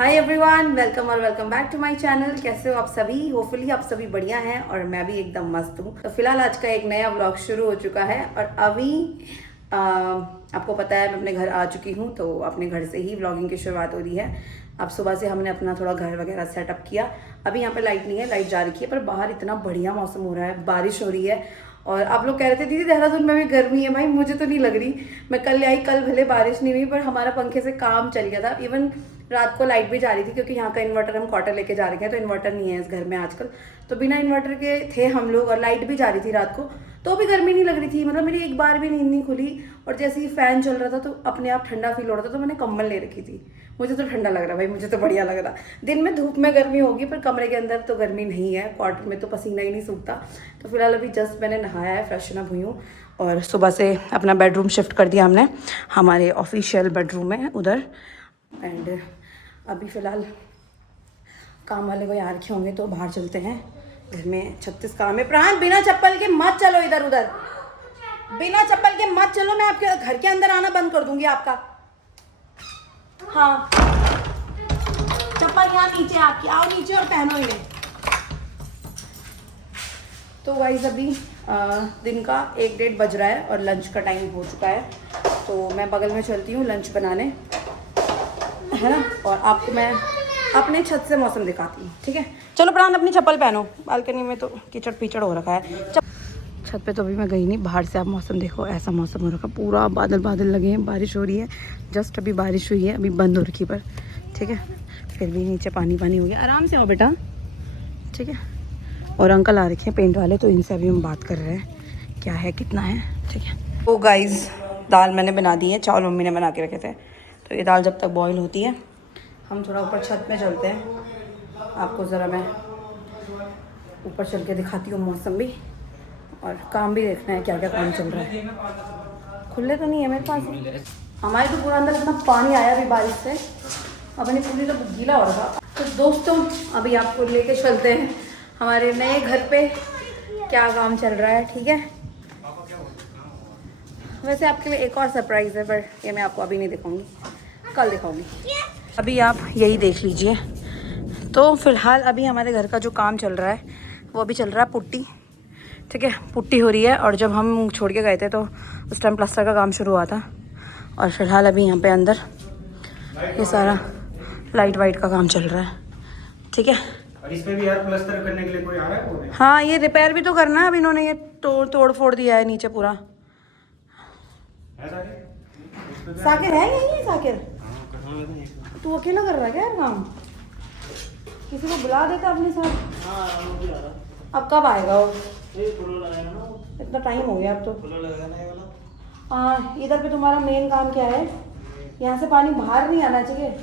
हाय everyone, welcome और welcome back to my channel. कैसे हो आप सभी? होपफुली आप सभी बढ़िया हैं और मैं भी एकदम मस्त हूँ। तो फिलहाल आज का एक नया व्लॉग शुरू हो चुका है और अभी आपको पता है मैं अपने घर आ चुकी हूँ, तो अपने घर से ही व्लॉगिंग की शुरुआत हो रही है। अब सुबह से हमने अपना थोड़ा घर वगैरह सेटअप किया। अभी यहाँ पे लाइट नहीं है, लाइट जा रखी है, पर बाहर इतना बढ़िया मौसम हो रहा है, बारिश हो रही है। और आप लोग कह रहे थे दीदी देहरादून में भी गर्मी है। भाई मुझे तो नहीं लग रही। मैं कल आई, कल भले बारिश नहीं हुई पर हमारा पंखे से काम चल गया था। इवन रात को लाइट भी जा रही थी क्योंकि यहाँ का इन्वर्टर हम क्वार्टर लेके जा रहे हैं, तो इन्वर्टर नहीं है इस घर में आजकल। तो बिना इन्वर्टर के थे हम लोग और लाइट भी जा रही थी रात को, तो भी गर्मी नहीं लग रही थी। मतलब मेरी एक बार भी नींद नहीं खुली। और जैसे ही फैन चल रहा था तो अपने आप ठंडा फील हो रहा था, तो मैंने कंबल ले रखी थी। मुझे तो ठंडा लग रहा भाई, मुझे तो बढ़िया लग रहा। दिन में धूप में गर्मी होगी पर कमरे के अंदर तो गर्मी नहीं है, क्वार्टर में तो पसीना ही नहीं सूखता। तो फिलहाल अभी जस्ट मैंने नहाया है, फ्रेशन अप हुई हूँ और सुबह से अपना बेडरूम शिफ्ट कर दिया हमने हमारे ऑफिशियल बेडरूम में उधर। एंड अभी फ़िलहाल काम वाले कोई आ रखे होंगे तो बाहर चलते हैं। घर में 36 काम है। प्राण बिना चप्पल के मत चलो इधर उधर, बिना चप्पल के मत चलो, मैं आपके घर के अंदर आना बंद कर दूंगी आपका। हाँ, चप्पल यहाँ नीचे आपकी, आओ नीचे और पहनो इन्हें। तो गाइस अभी दिन का 1-1:30 बज रहा है और लंच का टाइम हो चुका है। तो मैं बगल में चलती हूँ लंच बनाने, है ना। और आपको मैं अपने छत से मौसम दिखाती हूँ, ठीक है। चलो प्राण अपनी चप्पल पहनो, बालकनी में तो कीचड़ पीचड़ हो रखा है। छत पे तो अभी मैं गई नहीं, बाहर से आप मौसम देखो, ऐसा मौसम हो रखा, पूरा बादल बादल लगे हैं, बारिश हो रही है। जस्ट अभी बारिश हुई है, अभी बंद हो रखी पर, ठीक है। फिर भी नीचे पानी पानी हो गया। आराम से आओ बेटा, ठीक है। और अंकल आ रखे हैं पेंट वाले, तो इनसे अभी हम बात कर रहे हैं क्या है कितना है, ठीक है। तो गाइस दाल मैंने बना दी है, चावल मम्मी ने बना के रखे थे। तो ये दाल जब तक बॉईल होती है हम थोड़ा ऊपर छत में चलते हैं। आपको ज़रा मैं ऊपर चल के दिखाती हूँ मौसम भी, और काम भी देखना है क्या क्या काम चल रहा है। खुले तो नहीं है मेरे पास। हमारे तो पूरा अंदर इतना पानी आया अभी बारिश से, अपनी पूरी तो गीला हो रहा था। तो दोस्तों अभी आपको लेके चलते हैं हमारे नए घर पे, क्या काम चल रहा है, ठीक है। वैसे आपके लिए एक और सरप्राइज़ है, पर ये मैं आपको अभी नहीं दिखाऊंगी, कल दिखाऊंगी। अभी आप यही देख लीजिए। तो फिलहाल अभी हमारे घर का जो काम चल रहा है वो अभी चल रहा है पुट्टी, ठीक है। पुट्टी हो रही है और जब हम छोड़ के गए थे तो उस टाइम प्लास्टर का काम शुरू हुआ था। और फिलहाल अभी यहाँ पे अंदर ये सारा लाइट वाइट का काम चल रहा है, ठीक है। और इसमें भी यार प्लास्टर करने के लिए कोई आ रहा है कौन है? हाँ, ये रिपेयर भी तो करना है। अब इन्होंने ये तोड़ फोड़ दिया है नीचे पूरा। साकिर है यही है? साकिर तू अकेला कर रहा है क्या यार काम? किसी को बुला देता अपने साथ। अब कब आएगा वो? इतना टाइम हो गया अब तो। हाँ, इधर पे तुम्हारा मेन काम क्या है? यहाँ से पानी बाहर नहीं आना चाहिए।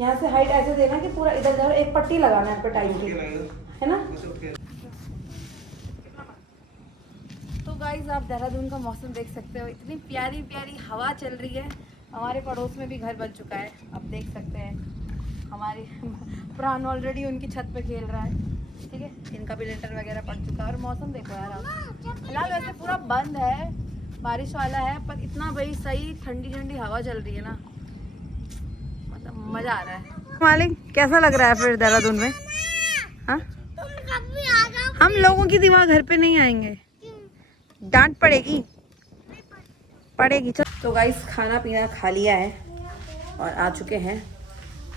यहाँ से हाइट ऐसे देना कि पूरा इधर जाओ, एक पट्टी लगाना है आप पे टाइम की, है ना। तो गाइस आप देहरादून का मौसम देख सकते हो, इतनी प्यारी प्यारी हवा चल रही है। हमारे पड़ोस में भी घर बन चुका है, आप देख सकते हैं। हमारे प्राण ऑलरेडी उनकी छत पे खेल रहा है, ठीक है। इनका भी लेटर वगैरह पड़ चुका है। और मौसम देखो यार आप, फिलहाल वैसे पूरा बंद है, बारिश वाला है, पर इतना भाई सही ठंडी ठंडी हवा चल रही है ना, मतलब मज़ा आ रहा है। मालिक कैसा लग रहा है फिर देहरादून में? हाँ, हम लोगों की दिमाग घर पे नहीं आएंगे, डांट पड़ेगी। तो गाइस खाना पीना खा लिया है और आ चुके हैं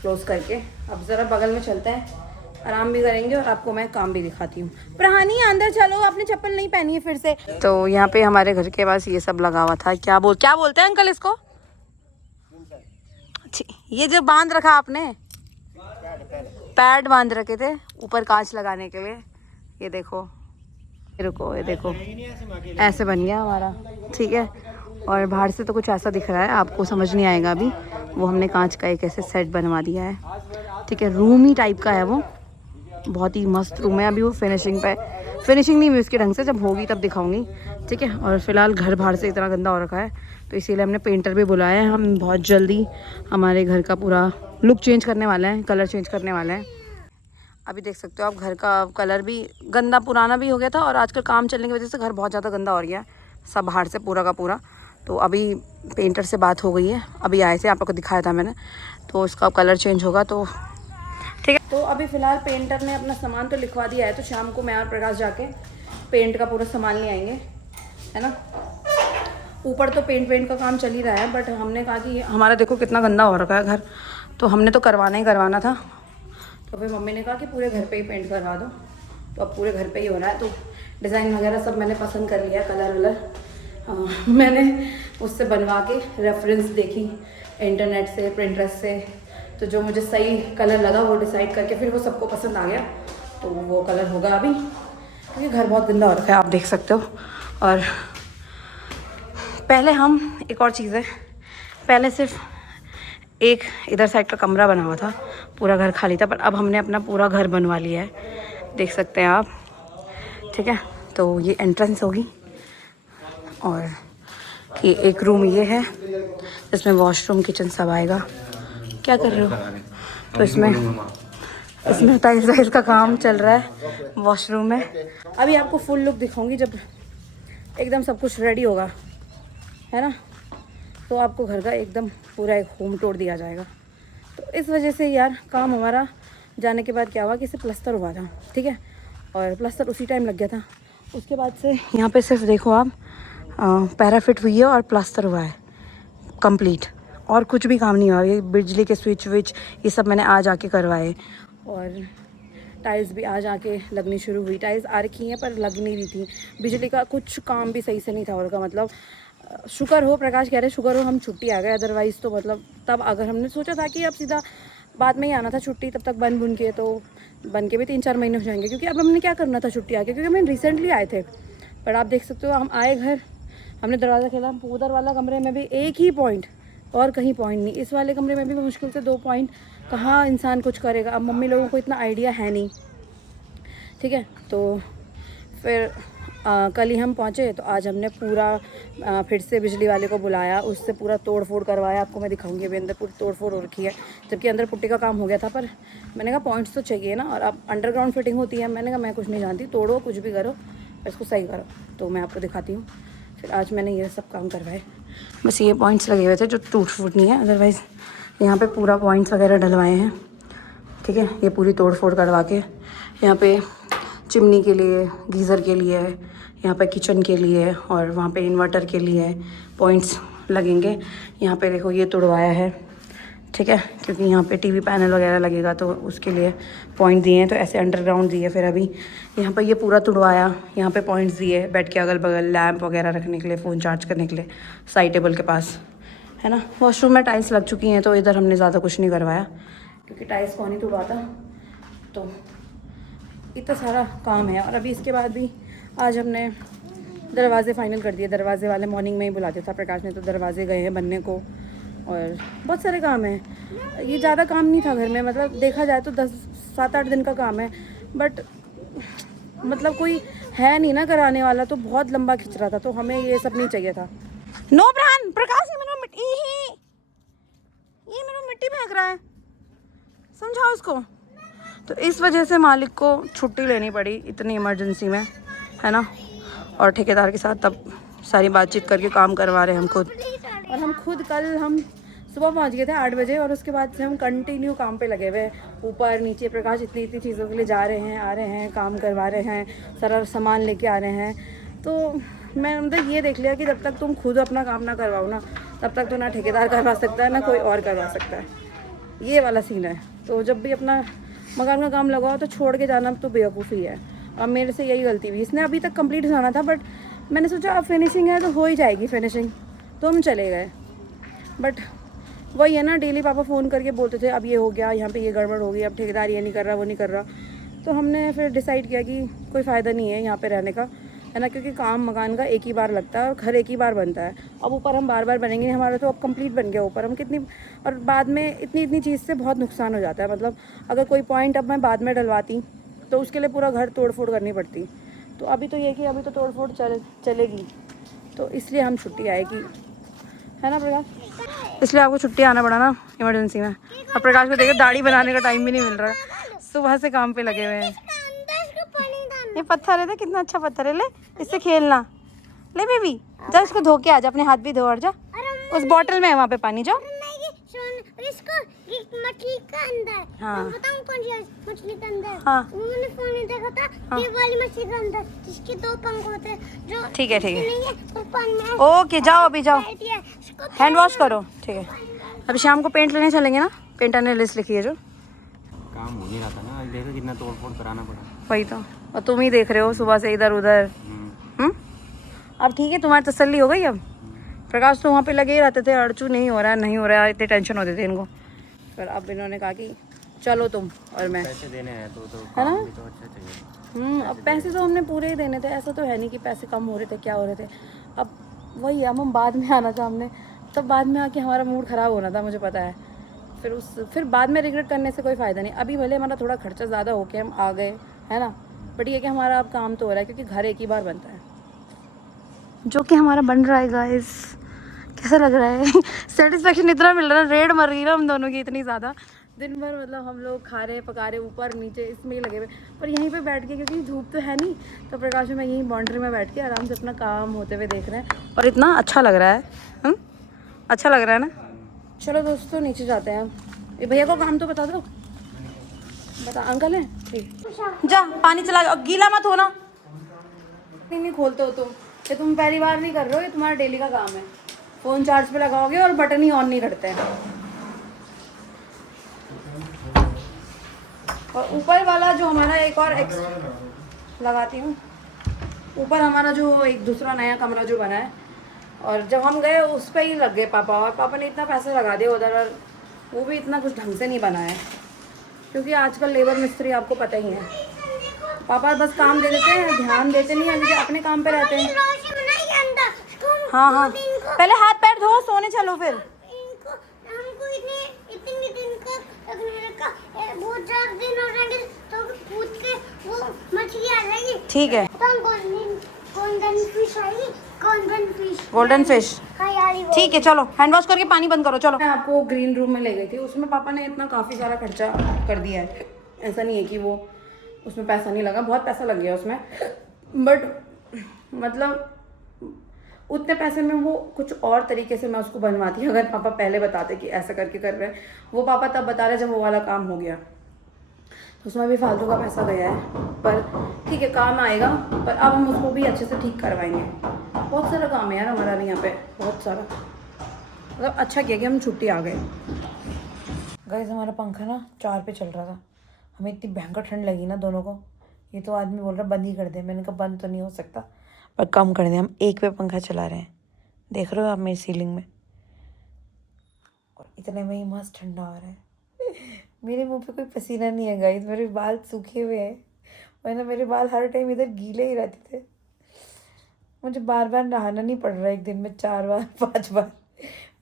क्लोज करके। अब ज़रा बगल में चलते हैं, आराम भी करेंगे और आपको मैं काम भी दिखाती हूँ। प्रहानी अंदर चलो, आपने चप्पल नहीं पहनी है फिर से। तो यहाँ पे हमारे घर के पास ये सब लगा हुआ था, क्या बोलते हैं अंकल इसको? ये जो बांध रखा आपने, पैड बांध रखे थे ऊपर कांच लगाने के लिए। ये देखो, रुको, ये देखो ऐसे बन गया हमारा, ठीक है। और बाहर से तो कुछ ऐसा दिख रहा है, आपको समझ नहीं आएगा अभी। वो हमने कांच का एक ऐसे सेट बनवा दिया है, ठीक है। रूमी टाइप का है वो, बहुत ही मस्त रूम है। अभी वो फिनिशिंग नहीं हुई उसके ढंग से, जब होगी तब दिखाऊंगी, ठीक है। और फिलहाल घर बाहर से इतना गंदा हो रखा है, तो इसीलिए हमने पेंटर भी बुलाया है। हम बहुत जल्दी हमारे घर का पूरा लुक चेंज करने वाले हैं, कलर चेंज करने वाले हैं। अभी देख सकते हो आप, घर का कलर भी गंदा पुराना भी हो गया था और आजकल काम चलने की वजह से घर बहुत ज़्यादा गंदा हो गया है, सब बाहर से पूरा का पूरा। तो अभी पेंटर से बात हो गई है, अभी आए थे, आप लोग को दिखाया था मैंने। तो इसका कलर चेंज होगा तो ठीक है। तो अभी फ़िलहाल पेंटर ने अपना सामान तो लिखवा दिया है, तो शाम को मैं और प्रकाश जाके पेंट का पूरा सामान ले आएंगे, है ना। ऊपर तो पेंट का काम चल ही रहा है, बट हमने कहा कि हमारा देखो कितना गंदा हो रखा है घर, तो हमने तो करवाना ही करवाना था। तो फिर मम्मी ने कहा कि पूरे घर पे ही पेंट करवा दो, तो अब पूरे घर पे ही हो रहा है। तो डिज़ाइन वगैरह सब मैंने पसंद कर लिया, कलर वलर मैंने उससे बनवा के रेफरेंस देखी इंटरनेट से, प्रिंटरेस्ट से, तो जो मुझे सही कलर लगा वो डिसाइड करके फिर वो सबको पसंद आ गया, तो वो कलर होगा अभी, क्योंकि घर बहुत गंदा हो रखा है, आप देख सकते हो। और पहले हम एक और चीज़ है, पहले सिर्फ एक इधर साइड का कमरा बना हुआ था, पूरा घर खाली था, पर अब हमने अपना पूरा घर बनवा लिया है, देख सकते हैं आप, ठीक है। तो ये एंट्रेंस होगी और ये एक रूम ये है, इसमें वॉशरूम किचन सब आएगा। क्या कर रहे हो? तो इसमें टाइल्स का काम चल रहा है वॉशरूम में। अभी आपको फुल लुक दिखाऊंगी जब एकदम सब कुछ रेडी होगा, है ना, तो आपको घर का एकदम पूरा एक होम टूर दिया जाएगा। तो इस वजह से यार काम हमारा जाने के बाद क्या हुआ कि इसे प्लस्तर हुआ था, ठीक है, और प्लस्तर उसी टाइम लग गया था। उसके बाद से यहाँ पे सिर्फ देखो आप पैराफिट हुई है और प्लास्टर हुआ है कंप्लीट, और कुछ भी काम नहीं हुआ। ये बिजली के स्विच विच ये सब मैंने आज आके करवाए, और टाइल्स भी आज आके लगनी शुरू हुई। टाइल्स आ रखी हैं पर लग नहीं रही थी, बिजली का कुछ काम भी सही से नहीं था उनका। मतलब शुक्र हो, प्रकाश कह रहे शुक्र हो हम छुट्टी आ गए, अदरवाइज़ तो मतलब तब अगर हमने सोचा था कि अब सीधा बाद में ही आना था छुट्टी, तब तक बन बुन के तो बन के भी 3-4 महीने हो जाएंगे, क्योंकि अब हमने क्या करना था छुट्टी आके, क्योंकि हम रिसेंटली आए थे। पर आप देख सकते हो हम आए घर, हमने दरवाज़ा खेला, उधर वाला कमरे में भी एक ही पॉइंट और कहीं पॉइंट नहीं, इस वाले कमरे में भी मुश्किल से 2 पॉइंट, कहाँ इंसान कुछ करेगा। अब मम्मी लोगों को इतना आइडिया है नहीं, ठीक है। तो फिर कल ही हम पहुँचे, तो आज हमने पूरा फिर से बिजली वाले को बुलाया, उससे पूरा तोड़ फोड़ करवाया। आपको मैं दिखाऊंगी, अभी अंदर पूरी तोड़ फोड़ हो रखी है, जबकि अंदर पुट्टी का काम हो गया था। पर मैंने कहा पॉइंट्स तो चाहिए ना, और अब अंडरग्राउंड फिटिंग होती है। मैंने कहा मैं कुछ नहीं जानती, तोड़ो कुछ भी करो, इसको सही करो। तो मैं आपको दिखाती हूँ। फिर आज मैंने ये सब काम करवाए, बस ये पॉइंट्स लगे हुए थे जो टूट फूट नहीं है, अदरवाइज़ यहाँ पे पूरा पॉइंट्स वगैरह डलवाए हैं, ठीक है। ये पूरी तोड़ फोड़ करवा के यहाँ पे चिमनी के लिए, गीज़र के लिए, यहाँ पे किचन के लिए, और वहाँ पे इन्वर्टर के लिए पॉइंट्स लगेंगे। यहाँ पे देखो ये तोड़वाया है, ठीक है, क्योंकि यहाँ पे टीवी पैनल वगैरह लगेगा, तो उसके लिए पॉइंट दिए हैं। तो ऐसे अंडरग्राउंड दिए, फिर अभी यहाँ पे ये पूरा तुड़वाया, यहाँ पे पॉइंट्स दिए बेड के अगल बगल, लैंप वगैरह रखने के लिए, फ़ोन चार्ज करने के लिए साइड टेबल के पास, है ना। वॉशरूम में टाइल्स लग चुकी हैं, तो इधर हमने ज़्यादा कुछ नहीं करवाया, क्योंकि टाइल्स कौन ही तुड़वाता। तो इतना सारा काम है। और अभी इसके बाद भी आज हमने दरवाजे फाइनल कर दिए। दरवाजे वाले मॉर्निंग में ही बुलाते था प्रकाश ने, तो दरवाजे गए हैं बनने को, और बहुत सारे काम हैं। ये ज़्यादा काम नहीं था घर में, मतलब देखा जाए तो 7-8 दिन का काम है, बट मतलब कोई है नहीं ना कराने वाला, तो बहुत लंबा खिंच रहा था, तो हमें ये सब नहीं चाहिए था। नो ब्रांड प्रकाश, ये मेरा मिट्टी फेंक रहा है, समझाओ उसको। तो इस वजह से मालिक को छुट्टी लेनी पड़ी इतनी इमरजेंसी में, है ना। और ठेकेदार के साथ तब सारी बातचीत करके काम करवा रहे हैं हम खुद। और हम खुद कल हम सुबह पहुंच गए थे 8 बजे, और उसके बाद से हम कंटिन्यू काम पे लगे हुए, ऊपर नीचे। प्रकाश इतनी चीज़ों के लिए जा रहे हैं, आ रहे हैं, काम करवा रहे हैं, सारा सामान लेके आ रहे हैं। तो मैं मतलब ये देख लिया कि जब तक तुम खुद अपना काम ना करवाओ ना, तब तक तो ना ठेकेदार करवा सकता है, ना कोई और करवा सकता है। ये वाला सीन है। तो जब भी अपना मकान का काम लगाओ तो छोड़ के जाना तो बेवकूफ़ी है। और मेरे से यही गलती हुई। इसने अभी तक कंप्लीट जाना था, बट मैंने सोचा अब फिनिशिंग है तो हो ही जाएगी फिनिशिंग, तो हम चले गए। बट वही है ना, डेली पापा फ़ोन करके बोलते थे अब ये हो गया, यहाँ पे ये गड़बड़ हो गई, अब ठेकेदार ये नहीं कर रहा, वो नहीं कर रहा। तो हमने फिर डिसाइड किया कि कोई फ़ायदा नहीं है यहाँ पे रहने का, है ना, क्योंकि काम मकान का एक ही बार लगता है और घर एक ही बार बनता है। अब ऊपर हम बार बार बनेंगे, हमारा तो अब कंप्लीट बन गया ऊपर, हम कितनी, और बाद में इतनी चीज़ से बहुत नुकसान हो जाता है। मतलब अगर कोई पॉइंट अब मैं बाद में डलवाती तो उसके लिए पूरा घर तोड़ फोड़ करनी पड़ती। तो अभी तो ये कि अभी तो तोड़ फोड़ चलेगी, तो इसलिए हम छुट्टी आएगी, है ना प्रकाश, इसलिए आपको छुट्टी आना पड़ा ना इमरजेंसी में। अब प्रकाश को देखिए दाढ़ी बनाने का टाइम भी नहीं मिल रहा है, सुबह से काम पे लगे हुए हैं। ये पत्थर है, कितना अच्छा पत्थर है, ले इससे खेलना, ले बेबी जा, इसको धो के आ जा, अपने हाथ भी धो और जा, उस बॉटल में है वहाँ पे पानी, जाओ। एक मछली का अंदर। हाँ। मैं बताऊं कौन सी मछली का अंदर? हाँ। वो मैंने फोन में देखा था। हाँ। ये वाली मछली का अंदर जिसके 2 पंख होते हैं जो ठीक है, ठीक है। नहीं है वो पानी में ओके जाओ, अभी जाओ, बैठी है। उसको हैंड वॉश करो। ठीक है, अभी शाम को पेंट लेने चलेंगे ना, पेंट आने लिस्ट लिखी है जो। काम हो नहीं रहा था ना, देखो कितना तोड़ फोड़ कराना पड़ा। वही तो, और तुम ही देख रहे हो सुबह से इधर उधर। अब ठीक है, तुम्हारी तसल्ली हो गई। अब प्रकाश तो वहाँ पे लगे ही रहते थे, अड़चू नहीं हो रहा है, नहीं हो रहा है, इतनी टेंशन होती थी इनको। फिर अब इन्होंने कहा कि चलो तुम और मैं, पैसे देने हैं तो है ना? काम भी तो अच्छा चाहिए। अब पैसे तो हमने पूरे ही देने थे, ऐसा तो है नहीं कि पैसे कम हो रहे थे, क्या हो रहे थे। अब वही हम बाद में आना था हमने, तब बाद में आके हमारा मूड ख़राब होना था, मुझे पता है। फिर बाद में रिग्रेट करने से कोई फ़ायदा नहीं। अभी भले हमारा थोड़ा खर्चा ज़्यादा हो के हम आ गए, है ना, बट ये कि हमारा अब काम तो हो रहा है, क्योंकि घर एक ही बार बनता है, जो कि हमारा बन रहा है गाइस। कैसा लग रहा है? सेटिस्फेक्शन इतना मिल रहा है, रेड मर गई ना हम दोनों की इतनी ज़्यादा। दिन भर मतलब हम लोग खा रहे पका रहे ऊपर नीचे इसमें ही लगे हुए, पर यहीं पे बैठ के, क्योंकि धूप तो है नहीं, तो प्रकाश में यहीं बाउंड्री में बैठ के आराम से अपना काम होते हुए देख रहे हैं, और इतना अच्छा लग रहा है। अच्छा लग रहा है ना? चलो दोस्तों नीचे जाते हैं। ये भैया को काम तो बता दो। बता, अंकल है? ठीक, जा पानी चला, गीला मत हो ना। नहीं खोलते हो तुम, ये तुम पहली बार नहीं कर रहे हो, ये तुम्हारा डेली का काम है। फ़ोन चार्ज पे लगाओगे और बटन ही ऑन नहीं करते हैं। और ऊपर वाला जो हमारा एक और एक्स्ट्रा लगाती हूँ, ऊपर हमारा जो एक दूसरा नया कमरा जो बना है, और जब हम गए उस पर ही लग गए पापा, और पापा ने इतना पैसा लगा दिया उधर, और वो भी इतना कुछ ढंग से नहीं बना है, क्योंकि आजकल लेबर मिस्त्री आपको पता ही है, पापा बस काम दे देते हैं, ध्यान देते नहीं है, क्योंकि अपने काम पे रहते हैं। हाँ हाँ, पहले हाथ पैर धो, सोने चलो फिर। हमको इतने दिन का रखने का, बहुत ज्यादा दिन हो जाएंगे तो पूछ के वो मछली आ जाएगी। ठीक है, गोल्डन फिश आएगी, गोल्डन फिश। हाँ यार वो ठीक है, चलो हैंड वॉश करके पानी बंद करो। चलो, मैं आपको ग्रीन रूम में ले गई थी, उसमें पापा ने इतना काफ़ी सारा खर्चा कर दिया है, ऐसा नहीं है कि वो उसमें पैसा नहीं लगा, बहुत पैसा लग गया उसमें, बट मतलब उतने पैसे में वो कुछ और तरीके से मैं उसको बनवाती। अगर पापा पहले बताते कि ऐसा करके कर रहे हैं, वो पापा तब बता रहे जब वो वाला काम हो गया, तो उसमें भी फालतू का पैसा गया है, पर ठीक है काम आएगा। पर अब हम उसको भी अच्छे से ठीक करवाएंगे। बहुत सारा काम है यार हमारा यहाँ पे, बहुत सारा, मतलब अच्छा किया कि हम छुट्टी आ गए। गाइस हमारा पंखा ना 4 पे चल रहा था, हमें इतनी भयंकर ठंड लगी ना दोनों को। ये तो आदमी बोल रहा बंद ही कर दे, मैंने कहा बंद तो नहीं हो सकता, पर कम कर दें। हम 1 पे पंखा चला रहे हैं, देख रहे हो आप मेरी सीलिंग में, और इतने में ही मस्त ठंडा आ रहा है। मेरे मुंह पे कोई पसीना नहीं है गाइस, मेरे बाल सूखे हुए हैं, वरना मेरे बाल हर टाइम इधर गीले ही रहते थे। मुझे बार बार नहाना नहीं पड़ रहा है, एक दिन में 4 बार 5 बार।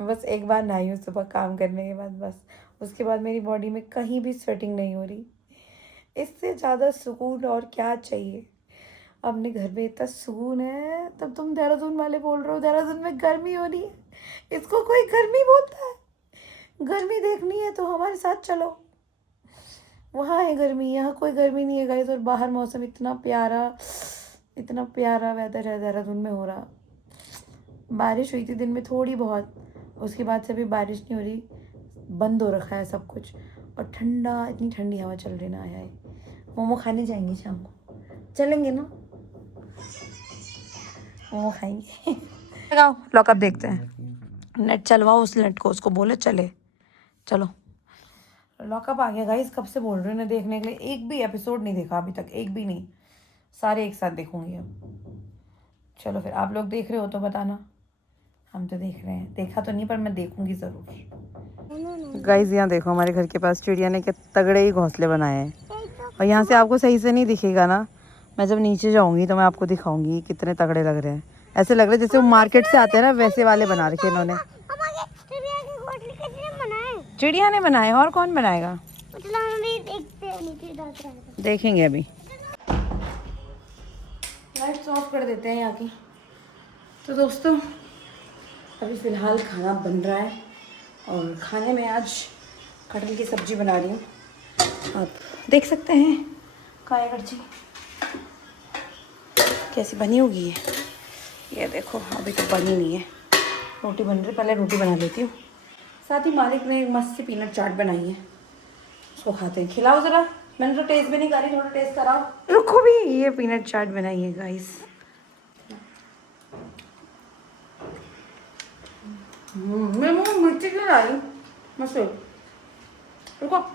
मैं बस एक बार नहाई हूँ सुबह काम करने के बाद, बस उसके बाद मेरी बॉडी में कहीं भी स्वेटिंग नहीं हो रही। इससे ज़्यादा सुकून और क्या चाहिए? अपने घर में इतना सुकून है, तब तुम देहरादून वाले बोल रहे हो देहरादून में गर्मी हो रही है। इसको कोई गर्मी बोलता है? गर्मी देखनी है तो हमारे साथ चलो, वहाँ है गर्मी, यहाँ कोई गर्मी नहीं है गाइस। और बाहर मौसम इतना प्यारा वेदर है देहरादून में हो रहा। बारिश हुई थी दिन में थोड़ी बहुत, उसके बाद से भी बारिश नहीं हो रही, बंद हो रखा है सब कुछ, और ठंडा, इतनी ठंडी हवा चल रही ना। आया है, मोमो खाने जाएंगे शाम को, चलेंगे ना मोमो खाएंगे। लगाओ लॉकअप, देखते हैं नेट चलवाओ उस नेट को, उसको बोले चले। चलो लॉकअप आ गया गाइस, कब से बोल रहे हैं ना देखने के लिए, एक भी एपिसोड नहीं देखा अभी तक, एक भी नहीं, सारे एक साथ देखूंगी अब। चलो फिर आप लोग देख रहे हो तो बताना। हम तो देख रहे हैं, देखा तो नहीं पर मैं देखूंगी ज़रूर। गाइस यहाँ देखो हमारे घर के पास चिड़िया ने क्या तगड़े ही घोंसले बनाए हैं, और यहाँ से आपको सही से नहीं दिखेगा ना, मैं जब नीचे जाऊँगी तो मैं आपको दिखाऊंगी कितने तगड़े लग रहे हैं। ऐसे लग रहे हैं जैसे वो मार्केट से आते हैं ना, वैसे वाले बना रखे इन्होंने। चिड़िया ने बनाए, और कौन बनाएगा? देखेंगे अभी। लाइट्स ऑफ कर देते हैं यहाँ की। तो दोस्तों अभी फ़िलहाल खाना बन रहा है, और खाने में आज कटहल की सब्ज़ी बना रही हूँ, आप देख सकते हैं काया करछी कैसी बनी होगी। ये देखो अभी तो बनी नहीं है, रोटी बन रही, पहले रोटी बना लेती हूँ साथ ही मालिक ने एक मस्त सी पीनट चाट बनाई है, उसको खाते हैं। खिलाओ ज़रा, मैंने तो टेस्ट भी नहीं करी, थोड़ा टेस्ट कराओ। रुको भी, ये पीनट चाट बनाई है गाइस। मैं मुँह मिर्ची क्यों ला रही हूँ, मस्त। रुको।